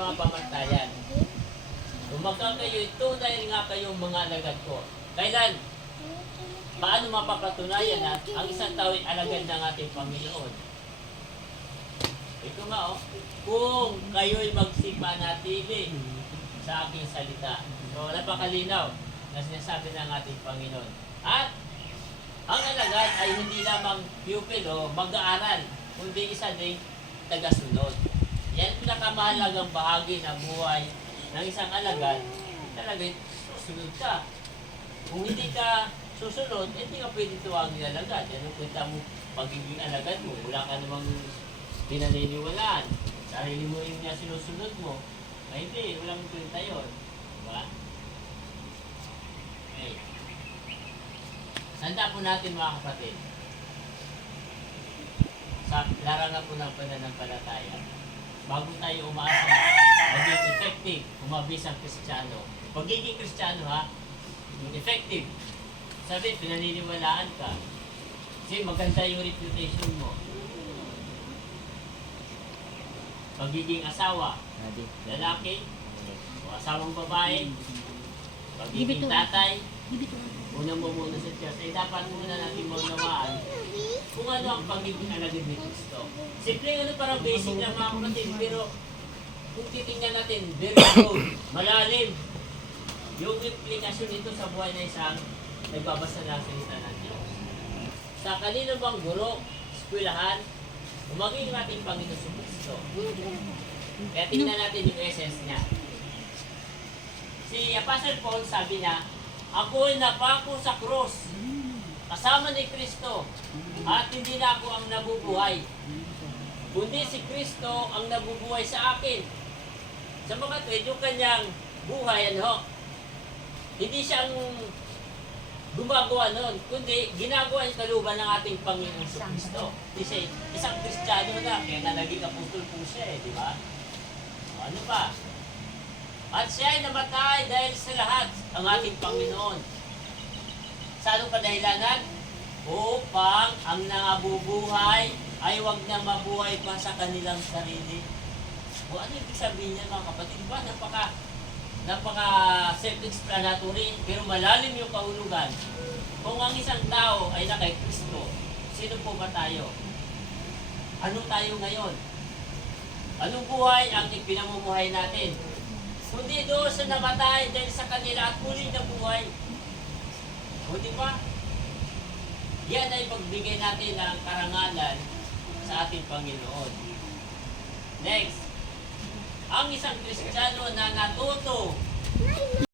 mga pamantayan. Kung kayo, tunay nga kayong mga alagad ko. Kailan? Paano mapapatunayan na ang isang tao ay alagad ng ating Panginoon? Ito nga kung kayo'y magsipanatili sa aking salita. So, napakalinaw na sinasabi ng ating Panginoon. At ang alagad ay hindi lamang pupil o mag-aaral, kundi isa ding tagasunod. Yan pinakamahalagang bahagi ng buhay ng isang alagad. Talagang susunod ka. Kung hindi ka susunod, hindi ka pwede tuwagin alagad. Yan ang kwenta mo, pagiging alagad mo. Wala ka namang pinaniniwalaan. Sarili mo yung niya sinusunod mo. Ay hindi, walang kwenta yun. Diba? Okay. Tanda po natin mga kapatid. Sa larangan po ng pananampalataya, bago tayo umaasa na maging effective, umabis ang Kristiyano. Pagiging Kristiyano yung effective. Sabi, pinaniniwalaan ka. Kasi maganda yung reputation mo. Pagiging asawa, lalaki, o asawang babae, pagiging tatay, una mo muna sa Diyos. Eh, dapat muna natin maunawaan kung ano ang pagiging alagad ni Kristo. Simple parang basic lang mga kapatid, pero kung titingnan natin, very good, malalim, yung implikasyon nito sa buhay na isang nagbabasa ng salita ng Diyos. Sa kanino bang guro, eskwelahan, umaging ating Panginoon sa Kristo. Kaya tingnan natin yung essence niya. Si Apostle Paul sabi niya, ako'y napako sa krus, kasama ni Kristo, at hindi na ako ang nabubuhay, kundi si Kristo ang nabubuhay sa akin. Sa mga tweet, yung kanyang buhay, hindi siyang gumagawa noon, kundi ginagawa yung kaluban ng ating Panginoon sa Kristo. Kasi isang Kristiyano na, kaya nga naging apostol po siya di ba? Ano pa? At siya ay namatay dahil sa lahat ang ating Panginoon. Sa anong kadahilanan? Upang ang nangabubuhay ay wag na mabuhay pa sa kanilang sarili. O ano yung sabihin niya mga kapatid? Diba? Napaka self-explanatory, pero malalim yung kahulugan. Kung ang isang tao ay nakay Kristo, sino po ba tayo? Ano tayo ngayon? Anong buhay ang ipinamumuhay natin? Kundi doon sa namatay dahil sa kanila at muli na buhay. O di ba? Yan ay pagbigay natin ng karangalan sa ating Panginoon. Next, ang isang Kristiyano na natuto